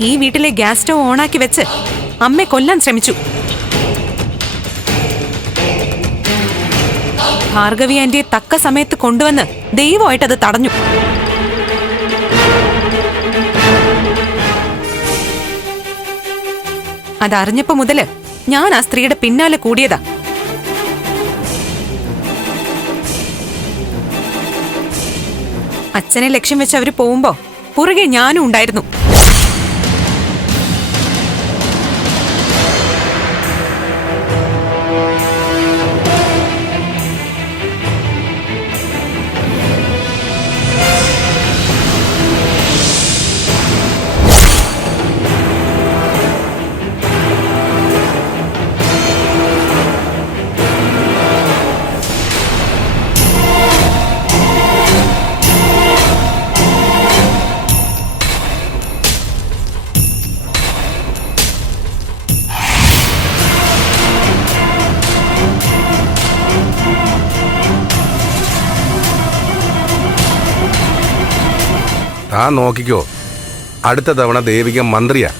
ഈ വീട്ടിലെ gas stove ഓണാക്കി വെച്ച് അമ്മയെ കൊല്ലാൻ ശ്രമിച്ചു. ഭാർഗവി ആന്റിയെ തക്ക സമയത്ത് കൊണ്ടുവന്ന് ദൈവമായിട്ട് അത് തടഞ്ഞു. അതറിഞ്ഞപ്പോ മുതൽ ഞാൻ ആ സ്ത്രീയുടെ പിന്നാലെ കൂടിയതാ. അച്ഛനെ ലക്ഷ്യം വെച്ച് അവർ പോകുമ്പോ പുറകെ ഞാനും ഉണ്ടായിരുന്നു. താൻ നോക്കിക്കോ. അടുത്ത തവണ ദേവിക മന്ത്രിയാ.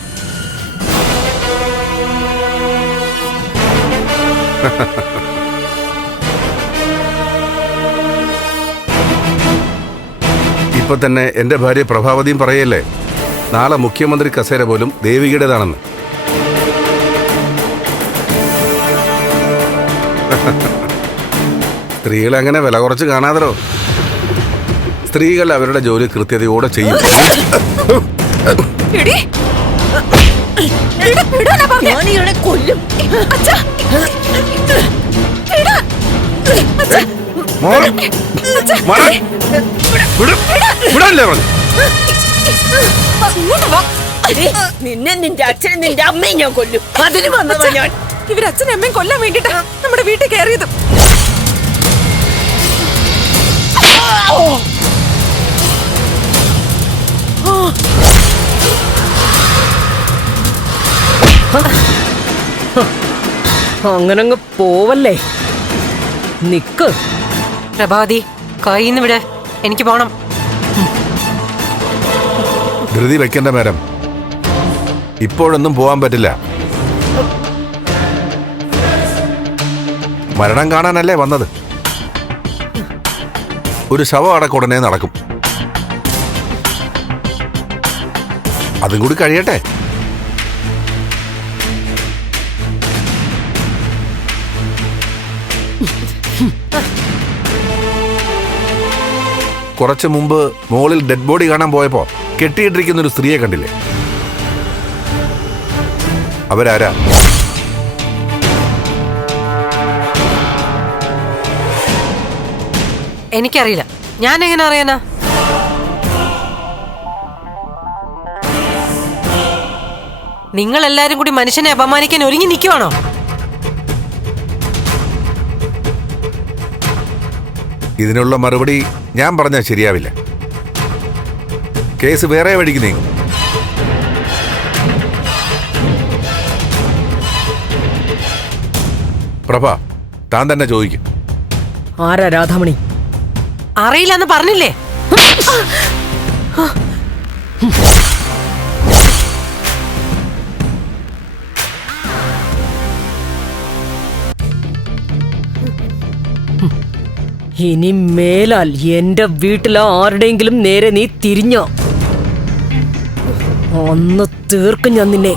ഇപ്പൊ തന്നെ എന്റെ ഭാര്യ പ്രഭാവതിയും പറയല്ലേ? നാളെ മുഖ്യമന്ത്രി കസേര പോലും ദേവികയുടേതാണെന്ന്. സ്ത്രീകളെ അങ്ങനെ വില കുറച്ച് കാണാതരോ സ്ത്രീകൾ അവരുടെ ജോലി കൃത്യതയോടെ ചെയ്യും. നിന്നെ നിന്റെ അച്ഛൻ നിന്റെ അമ്മയും ഞാൻ കൊല്ലും. അതിന് വന്നതാ ഞാൻ. ഇവർ അമ്മയും കൊല്ലാൻ വേണ്ടിട്ടാ നമ്മുടെ വീട്ടിൽ കയറിയത്. അങ്ങനങ്ങ് പോവല്ലേ? നിക്ക്. പ്രഭാതി കൈന്ന് വിടെ. എനിക്ക് പോണം. ധൃതി വെക്കണ്ട മേരം ഇപ്പോഴൊന്നും പോവാൻ പറ്റില്ല. മരണം കാണാനല്ലേ വന്നത്? ഒരു ശവം അടക്കുടനെ നടക്കും. അതും കൂടി കഴിയട്ടെ. കുറച്ചു മുമ്പ് മോളിൽ ഡെഡ് ബോഡി കാണാൻ പോയപ്പോ കെട്ടിയിട്ടിരിക്കുന്ന ഒരു സ്ത്രീയെ കണ്ടില്ലേ? അവരാരാ? എനിക്കറിയില്ല. ഞാൻ എങ്ങനെ അറിയാനാ? നിങ്ങൾ എല്ലാരും കൂടി മനുഷ്യനെ അപമാനിക്കാൻ ഒരുങ്ങി നിൽക്കുവാണോ ഇതിനുള്ള മറുപടി ഞാൻ പറഞ്ഞാൽ ശരിയാവില്ല. കേസ് വേറെ വഴിക്ക് നീങ്ങും. പ്രഭ താൻ തന്നെ ചോദിക്കും. ആരാ രാധാമണി? അറിയില്ലെന്ന് പറഞ്ഞില്ലേ? ഇനി മേലാൽ എന്റെ വീട്ടിലെ ആരുടെയെങ്കിലും നേരെ നീ തിരിഞ്ഞോ? ഒന്ന് തീർക്കും ഞാൻ നിന്നെ.